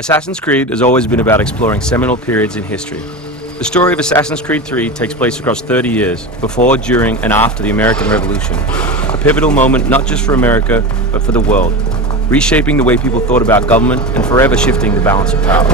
Assassin's Creed has always been about exploring seminal periods in history. The story of Assassin's Creed 3 takes place across 30 years, before, during, and after the American Revolution. A pivotal moment not just for America, but for the world, reshaping the way people thought about government and forever shifting the balance of power.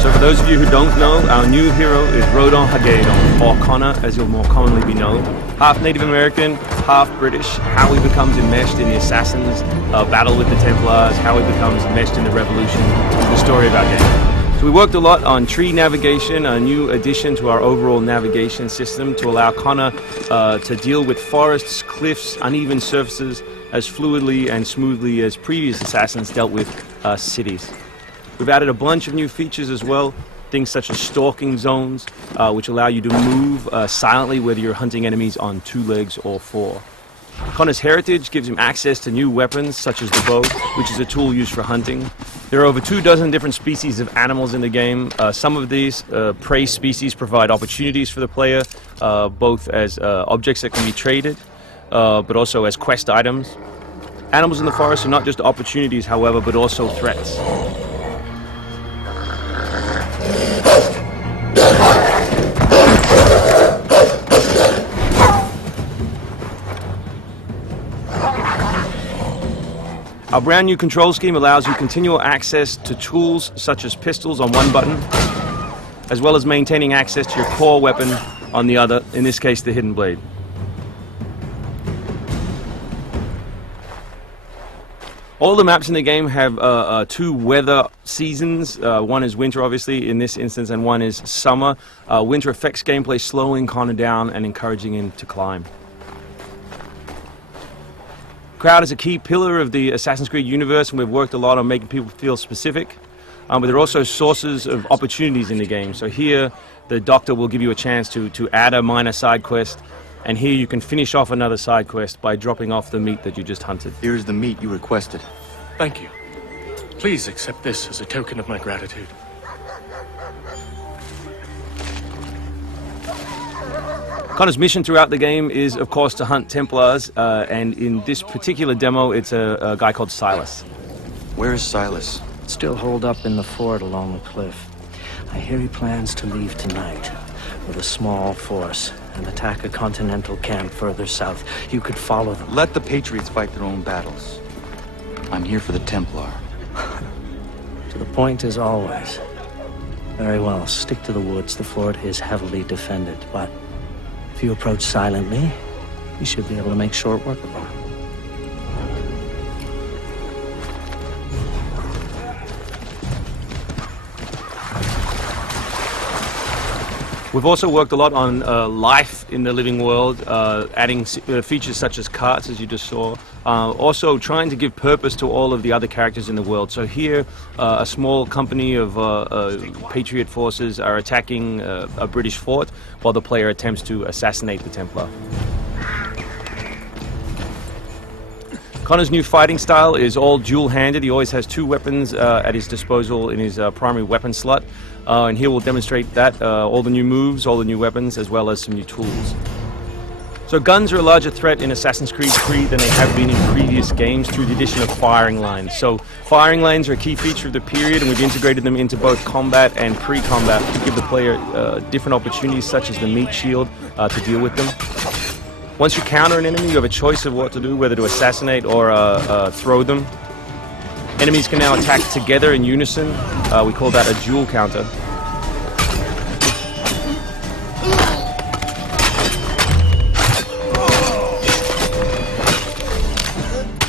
So for those of you who don't know, our new hero is Rodon Hagedon, or Connor as he'll more commonly be known. Half Native American, half British, how he becomes enmeshed in the Assassins' battle with the Templars, how he becomes enmeshed in the Revolution, is the story of our game. So we worked a lot on tree navigation, a new addition to our overall navigation system to allow Connor to deal with forests, cliffs, uneven surfaces as fluidly and smoothly as previous Assassins dealt with cities. We've added a bunch of new features as well, things such as stalking zones, which allow you to move silently whether you're hunting enemies on 2 legs or 4. Connor's heritage gives him access to new weapons such as the bow, which is a tool used for hunting. There are over 24 different species of animals in the game. Some of these prey species provide opportunities for the player, both as objects that can be traded, but also as quest items. Animals in the forest are not just opportunities, however, but also threats. Our brand new control scheme allows you continual access to tools such as pistols on one button, as well as maintaining access to your core weapon on the other, in this case the hidden blade. All the maps in the game have 2 weather seasons. One is winter, obviously, in this instance, and one is summer. Winter affects gameplay, slowing Connor down and encouraging him to climb. Crowd is a key pillar of the Assassin's Creed universe, and we've worked a lot on making people feel specific. But there are also sources of opportunities in the game. So here, the doctor will give you a chance to add a minor side quest, and here you can finish off another side quest by dropping off the meat that you just hunted. Here's the meat you requested. Thank you. Please accept this as a token of my gratitude. Connor's mission throughout the game is, of course, to hunt Templars, and in this particular demo, it's a guy called Silas. Where is Silas? Still holed up in the fort along the cliff. I hear he plans to leave tonight with a small force and attack a continental camp further south. You could follow them. Let the Patriots fight their own battles. I'm here for the Templar. To the point as always. Very well, stick to the woods. The fort is heavily defended, but if you approach silently, you should be able to make short work of them. We've also worked a lot on life in the living world, adding features such as carts, as you just saw. Also trying to give purpose to all of the other characters in the world. So here, a small company of Patriot forces are attacking a British fort, while the player attempts to assassinate the Templar. Connor's new fighting style is all dual-handed. He always has 2 weapons at his disposal in his primary weapon slot. And here we'll demonstrate that, all the new moves, all the new weapons, as well as some new tools. So guns are a larger threat in Assassin's Creed 3 than they have been in previous games through the addition of firing lines. So firing lines are a key feature of the period, and we've integrated them into both combat and pre-combat to give the player different opportunities, such as the meat shield, to deal with them. Once you counter an enemy, you have a choice of what to do, whether to assassinate or throw them. Enemies can now attack together in unison. We call that a dual counter.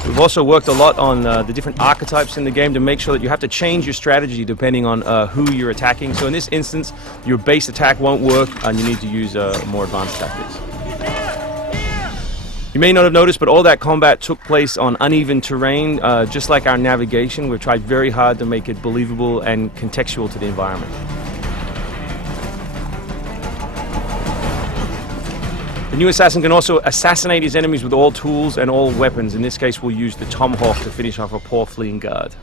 We've also worked a lot on the different archetypes in the game to make sure that you have to change your strategy depending on who you're attacking. So in this instance, your base attack won't work and you need to use more advanced tactics. You may not have noticed, but all that combat took place on uneven terrain. Just like our navigation, we've tried very hard to make it believable and contextual to the environment. The new assassin can also assassinate his enemies with all tools and all weapons. In this case, we'll use the tomahawk to finish off a poor fleeing guard.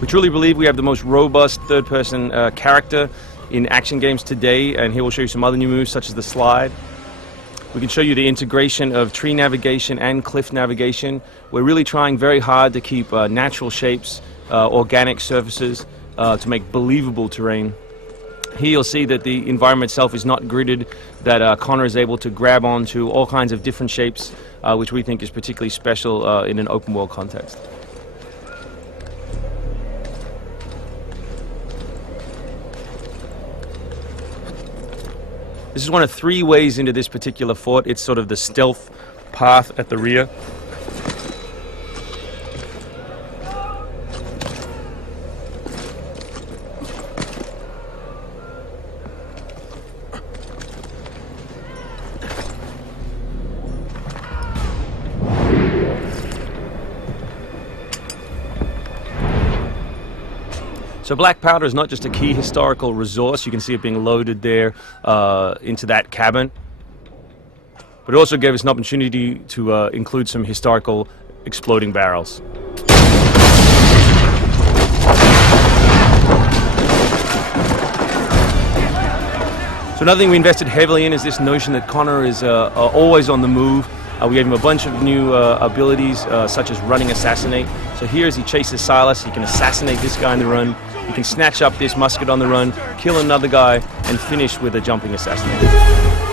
We truly believe we have the most robust third-person character in action games today, and here we'll show you some other new moves such as the slide. We can show you the integration of tree navigation and cliff navigation. We're really trying very hard to keep natural shapes, organic surfaces, to make believable terrain. Here you'll see that the environment itself is not gridded, that Connor is able to grab onto all kinds of different shapes, which we think is particularly special in an open world context. This is one of 3 ways into this particular fort. It's sort of the stealth path at the rear. So black powder is not just a key historical resource. You can see it being loaded there into that cabin. But it also gave us an opportunity to include some historical exploding barrels. So another thing we invested heavily in is this notion that Connor is always on the move. We gave him a bunch of new abilities, such as running assassinate. So here as he chases Silas, he can assassinate this guy on the run. He can snatch up this musket on the run, kill another guy, and finish with a jumping assassinate.